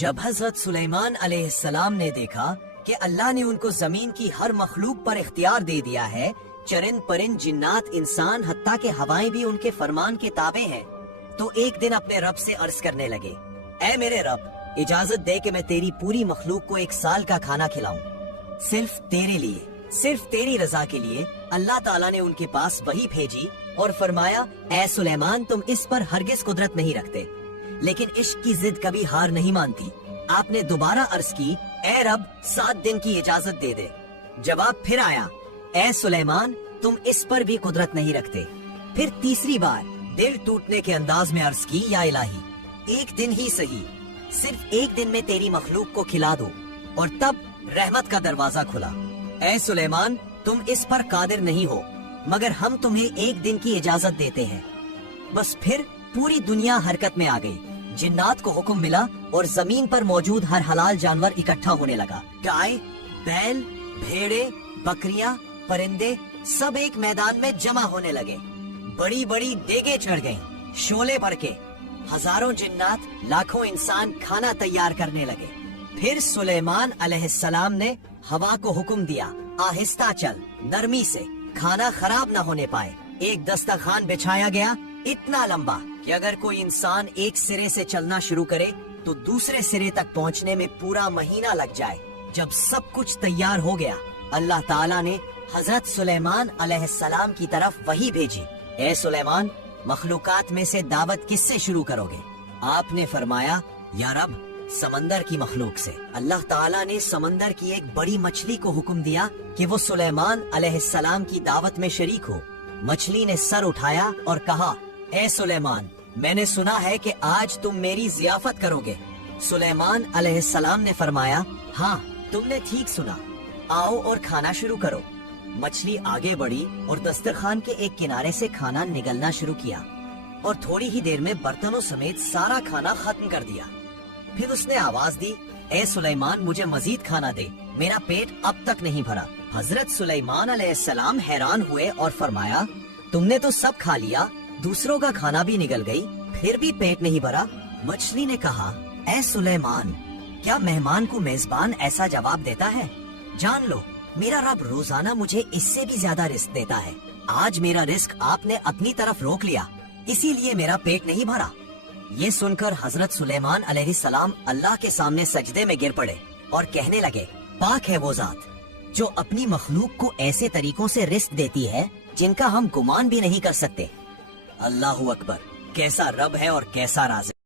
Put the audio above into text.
جب حضرت سلیمان علیہ السلام نے دیکھا کہ اللہ نے ان کو زمین کی ہر مخلوق پر اختیار دے دیا ہے، چرند پرند جنات انسان حتیٰ کہ ہوائیں بھی ان کے فرمان کے تابع ہیں، تو ایک دن اپنے رب سے عرض کرنے لگے، اے میرے رب، اجازت دے کہ میں تیری پوری مخلوق کو 1 سال کا کھانا کھلاؤں، صرف تیرے لیے، صرف تیری رضا کے لیے۔ اللہ تعالیٰ نے ان کے پاس وحی بھیجی اور فرمایا، اے سلیمان، تم اس پر ہرگز قدرت نہیں رکھتے، لیکن عشق کی ضد کبھی ہار نہیں مانتی۔ آپ نے دوبارہ عرض کی، اے رب، 7 دن کی اجازت دے دے۔ جواب پھر آیا، اے سلیمان، تم اس پر بھی قدرت نہیں رکھتے۔ پھر تیسری بار دل ٹوٹنے کے انداز میں عرض کی، یا الہی، 1 دن ہی صحیح، صرف 1 دن میں تیری مخلوق کو کھلا دو۔ اور تب رحمت کا دروازہ کھلا، اے سلیمان، تم اس پر قادر نہیں ہو، مگر ہم تمہیں 1 دن کی اجازت دیتے ہیں۔ بس پھر پوری دنیا حرکت میں آ گئی، جنات کو حکم ملا اور زمین پر موجود ہر حلال جانور اکٹھا ہونے لگا۔ گائے، بیل، بھیڑے، بکریاں، پرندے سب ایک میدان میں جمع ہونے لگے، بڑی بڑی دیگیں چڑھ گئیں، شعلے بھڑکے، ہزاروں جنات، لاکھوں انسان کھانا تیار کرنے لگے۔ پھر سلیمان علیہ السلام نے ہوا کو حکم دیا، آہستہ چل، نرمی سے، کھانا خراب نہ ہونے پائے۔ ایک دسترخوان بچھایا گیا، اتنا لمبا کہ اگر کوئی انسان ایک سرے سے چلنا شروع کرے تو دوسرے سرے تک پہنچنے میں پورا مہینہ لگ جائے۔ جب سب کچھ تیار ہو گیا، اللہ تعالیٰ نے حضرت سلیمان علیہ السلام کی طرف وحی بھیجی، اے سلیمان، مخلوقات میں سے دعوت کس سے شروع کرو گے؟ آپ نے فرمایا، یا رب، سمندر کی مخلوق سے۔ اللہ تعالیٰ نے سمندر کی ایک بڑی مچھلی کو حکم دیا کہ وہ سلیمان علیہ السلام کی دعوت میں شریک ہو۔ مچھلی نے سر اٹھایا اور کہا، اے سلیمان، میں نے سنا ہے کہ آج تم میری ضیافت کرو گے۔ سلیمان علیہ السلام نے فرمایا، ہاں، تم نے ٹھیک سنا، آؤ اور کھانا شروع کرو۔ مچھلی آگے بڑھی اور دسترخوان کے ایک کنارے سے کھانا نگلنا شروع کیا اور تھوڑی ہی دیر میں برتنوں سمیت سارا کھانا ختم کر دیا۔ پھر اس نے آواز دی، اے سلیمان، مجھے مزید کھانا دے، میرا پیٹ اب تک نہیں بھرا۔ حضرت سلیمان علیہ السلام حیران ہوئے اور فرمایا، تم نے تو سب کھا لیا، دوسروں کا کھانا بھی نگل گئی، پھر بھی پیٹ نہیں بھرا؟ مچھلی نے کہا، اے سلیمان، کیا مہمان کو میزبان ایسا جواب دیتا ہے؟ جان لو، میرا رب روزانہ مجھے اس سے بھی زیادہ رزق دیتا ہے۔ آج میرا رزق آپ نے اپنی طرف روک لیا، اسی لیے میرا پیٹ نہیں بھرا۔ یہ سن کر حضرت سلیمان علیہ السلام اللہ کے سامنے سجدے میں گر پڑے اور کہنے لگے، پاک ہے وہ ذات جو اپنی مخلوق کو ایسے طریقوں سے رزق دیتی ہے جن کا ہم گمان بھی نہیں کر سکتے۔ اللہ اکبر، کیسا رب ہے اور کیسا رازق۔